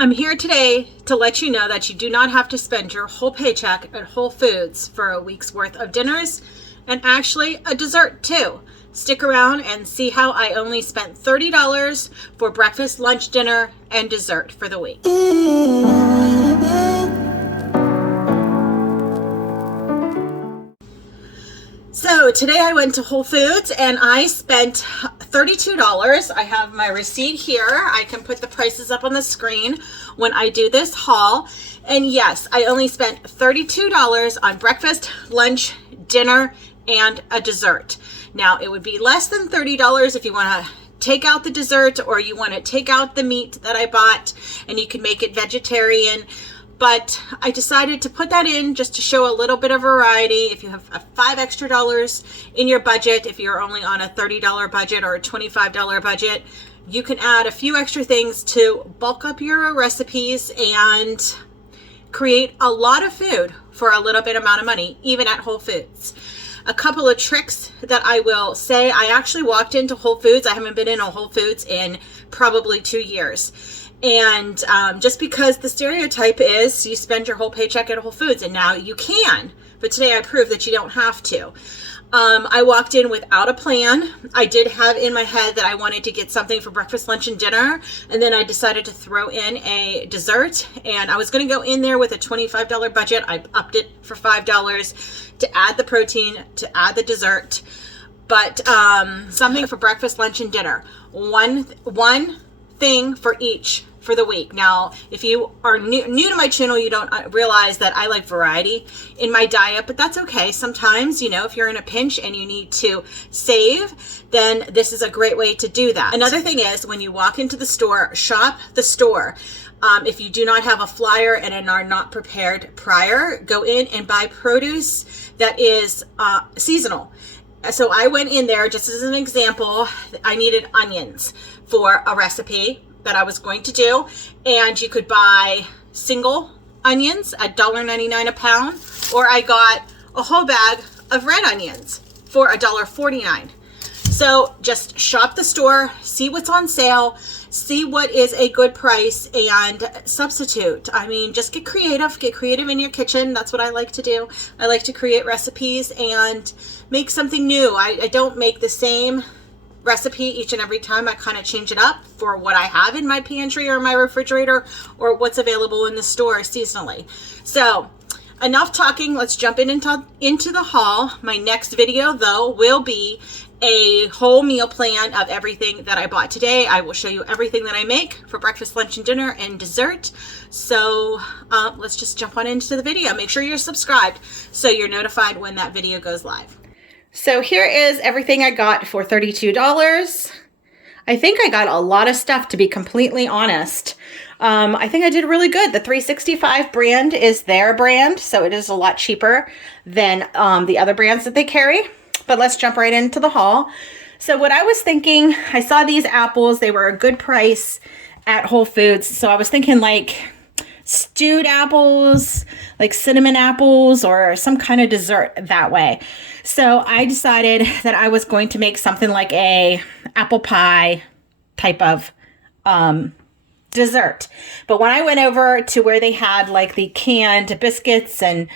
I'm here today to let you know that you do not have to spend your whole paycheck at Whole Foods for a week's worth of dinners and actually a dessert too. Stick around and see how I only spent $30 for breakfast, lunch, dinner, and dessert for the week. So today I went to Whole Foods and I spent $32. I have my receipt here. I can put the prices up on the screen when I do this haul. And yes, I only spent $32 on breakfast, lunch, dinner, and a dessert. Now it would be less than $30 if you want to take out the dessert or you want to take out the meat that I bought and you can make it vegetarian. But I decided to put that in just to show a little bit of variety. If you have $5 extra in your budget, if you're only on a $30 budget or a $25 budget, you can add a few extra things to bulk up your recipes and create a lot of food for a little bit amount of money, even at Whole Foods. A couple of tricks that I will say. I actually walked into Whole Foods. I haven't been in a Whole Foods in probably 2 years. And just because the stereotype is you spend your whole paycheck at Whole Foods, and now you can. But today I proved that you don't have to. I walked in without a plan. I did have in my head that I wanted to get something for breakfast, lunch, and dinner. And then I decided to throw in a dessert. And I was going to go in there with a $25 budget. I upped it for $5 to add the protein, to add the dessert. But something for breakfast, lunch, and dinner. One thing for each for the week. Now, if you are new to my channel, you don't realize that I like variety in my diet, but that's okay. Sometimes, if you're in a pinch and you need to save, then this is a great way to do that. Another thing is when you walk into the store, shop the store. If you do not have a flyer and are not prepared prior, go in and buy produce that is seasonal. So I went in there, just as an example, I needed onions for a recipe that I was going to do, and you could buy single onions at $1.99 a pound, or I got a whole bag of red onions for $1.49. So just shop the store, see what's on sale, see what is a good price, and substitute. I mean, just get creative in your kitchen. That's what I like to do. I like to create recipes and make something new. I don't make the same recipe each and every time. I kind of change it up for what I have in my pantry or my refrigerator or what's available in the store seasonally. So enough talking. Let's jump into the haul. My next video though will be a whole meal plan of everything that I bought today. I will show you everything that I make for breakfast, lunch, and dinner and dessert. So let's just jump on into the video. Make sure you're subscribed so you're notified when that video goes live. So here is everything I got for $32. I think I got a lot of stuff, to be completely honest. I think I did really good. The 365 brand is their brand, so it is a lot cheaper than the other brands that they carry. But let's jump right into the haul. So what I was thinking, I saw these apples. They were a good price at Whole Foods. So I was thinking like stewed apples, like cinnamon apples, or some kind of dessert that way. So I decided that I was going to make something like a apple pie type of dessert. But when I went over to where they had like the canned biscuits and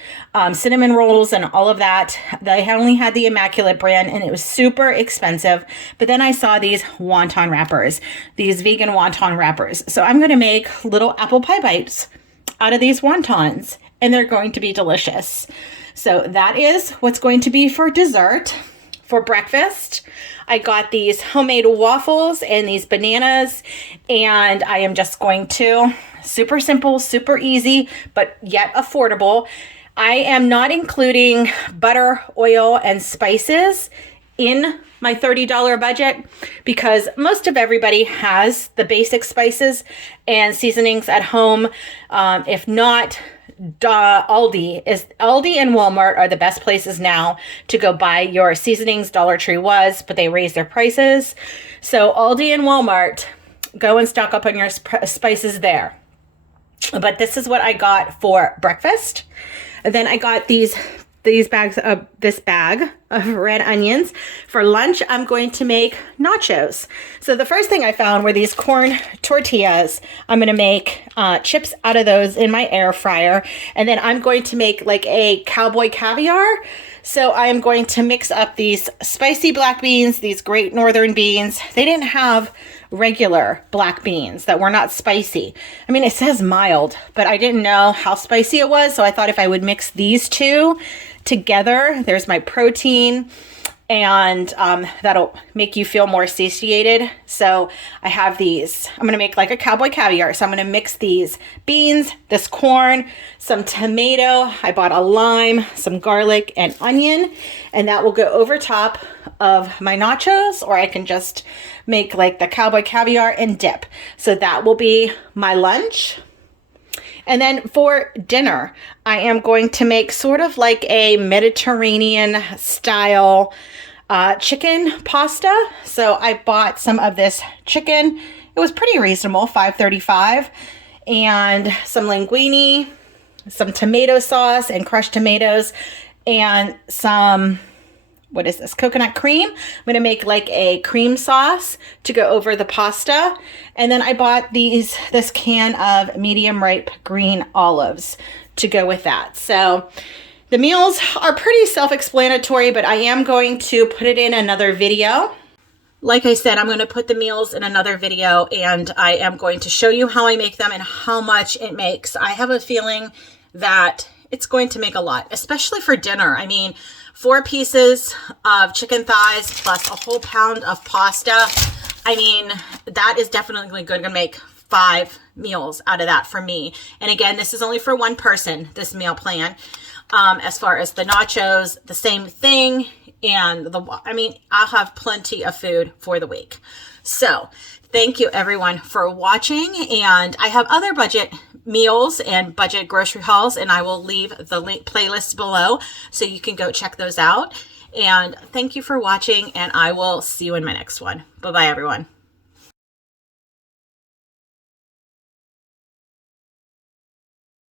cinnamon rolls and all of that, they only had the Immaculate brand and it was super expensive. But then I saw these wonton wrappers, these vegan wonton wrappers. So I'm going to make little apple pie bites out of these wontons, and they're going to be delicious. So that is what's going to be for dessert. For breakfast, I got these homemade waffles and these bananas, and I am just going to, super simple, super easy, but yet affordable. I am not including butter, oil, and spices in my $30 budget because most of everybody has the basic spices and seasonings at home. If not, Aldi and Walmart are the best places now to go buy your seasonings. Dollar Tree was, but they raised their prices. So Aldi and Walmart, go and stock up on your spices there. But this is what I got for breakfast. And then I got these this bag of red onions. For lunch, I'm going to make nachos. So the first thing I found were these corn tortillas. I'm going to make chips out of those in my air fryer. And then I'm going to make like a cowboy caviar. So I am going to mix up these spicy black beans, these Great Northern beans. They didn't have regular black beans that were not spicy. I mean, it says mild, but I didn't know how spicy it was. So I thought if I would mix these two together, there's my protein, and that'll make you feel more satiated. So I have these. I'm going to make like a cowboy caviar. So I'm going to mix these beans, this corn, some tomato. I bought a lime, some garlic, and onion, and that will go over top of my nachos, or I can just make like the cowboy caviar and dip. So that will be my lunch. And then for dinner, I am going to make sort of like a Mediterranean style chicken pasta. So I bought some of this chicken. It was pretty reasonable, $5.35, and some linguine, some tomato sauce and crushed tomatoes, and some, what is this, coconut cream. I'm going to make like a cream sauce to go over the pasta. And then I bought this can of medium ripe green olives to go with that. So the meals are pretty self-explanatory, but I am going to put it in another video. Like I said, I'm going to put the meals in another video, and I am going to show you how I make them and how much it makes. I have a feeling that it's going to make a lot, especially for dinner. I mean, 4 pieces of chicken thighs plus a whole pound of pasta. I mean, that is definitely going to make 5 meals out of that for me. And again, this is only for one person, this meal plan. As far as the nachos, the same thing. And I'll have plenty of food for the week. So thank you everyone for watching. And I have other budget meals and budget grocery hauls, and I will leave the link playlists below so you can go check those out. And thank you for watching, and I will see you in my next one. Bye-bye, everyone.